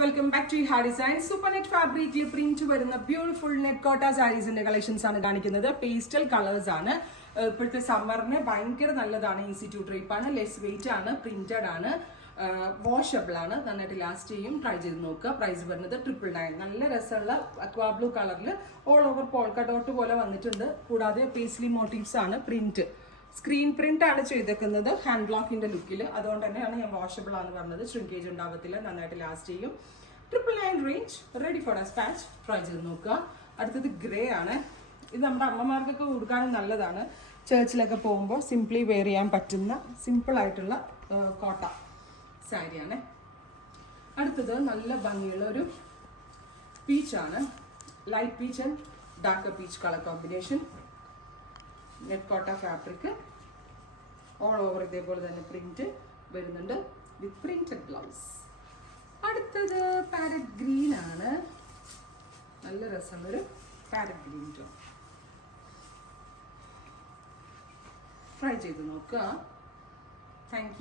Welcome back to ഹാ design. Super net ഫാബ്രിക്കിൽ print വരുന്ന ബ്യൂട്ടിഫുൾ നെറ്റ് കോട്ട സാരീസിന്റെ കളക്ഷൻസ് ആണ് കാണിക്കുന്നത്. പേസ്റ്റൽ കളേഴ്സ് ആണ്. ഇപ്പോഴത്തെ സമ്മറിന് ഭയങ്കര നല്ലതാണ്. ഈസി ടു ഡ്രൈപ്പ് ആണ്, ലെസ് വെയിറ്റ് ആണ്, പ്രിന്റഡ് ആണ്, വാഷബിൾ ആണ്, നന്നായിട്ട് ലാസ്റ്റ് ചെയ്യും. ട്രൈ ചെയ്ത് നോക്കുക. പ്രൈസ് വരുന്നത് 999. നല്ല രസമുള്ള അക്വാ ബ്ലൂ കളറിൽ ഓൾ ഓവർ പോൾക്ക ഡോട്ട് പോലെ വന്നിട്ടുണ്ട്. കൂടാതെ പേസ്ലി മോട്ടീവ്സ് ആണ് പ്രിന്റ്. സ്ക്രീൻ പ്രിന്റ് ആണ് ചെയ്തേക്കുന്നത് ഹാൻഡ് ബ്ലോക്കിന്റെ ലുക്കിൽ. അതുകൊണ്ട് തന്നെയാണ് ഞാൻ വാഷബിൾ ആണ് പറഞ്ഞത്. ഷ്രിങ്കേജ് ഉണ്ടാവത്തില്ല, നന്നായിട്ട് ലാസ്റ്റ് ചെയ്യും. 999 range, ready for despatch. Try ചെയ്ത് നോക്കുക. അടുത്തത് ഗ്രേ ആണ്. ഇത് നമ്മുടെ അമ്മമാർക്കൊക്കെ കൊടുക്കാനും നല്ലതാണ്. ചേർച്ചിലൊക്കെ പോകുമ്പോൾ സിംപ്ലി വെയർ ചെയ്യാൻ പറ്റുന്ന സിമ്പിൾ ആയിട്ടുള്ള കോട്ട സാരിയാണ്. അടുത്തത് നല്ല ഭംഗിയുള്ള ഒരു പീച്ചാണ്. Light peach and dark peach colour combination. Net Kota fabric all over ഇതേപോലെ തന്നെ പ്രിന്റ് വരുന്നുണ്ട് വിത്ത് പ്രിന്റഡ് ബ്ലൗസ്. അടുത്തത് പാരറ്റ് ഗ്രീൻ ആണ്. നല്ല രസമുള്ളൊരു പാരറ്റ് ഗ്രീൻ ടോൺ. ട്രൈ ചെയ്ത് നോക്കുക. Thank U.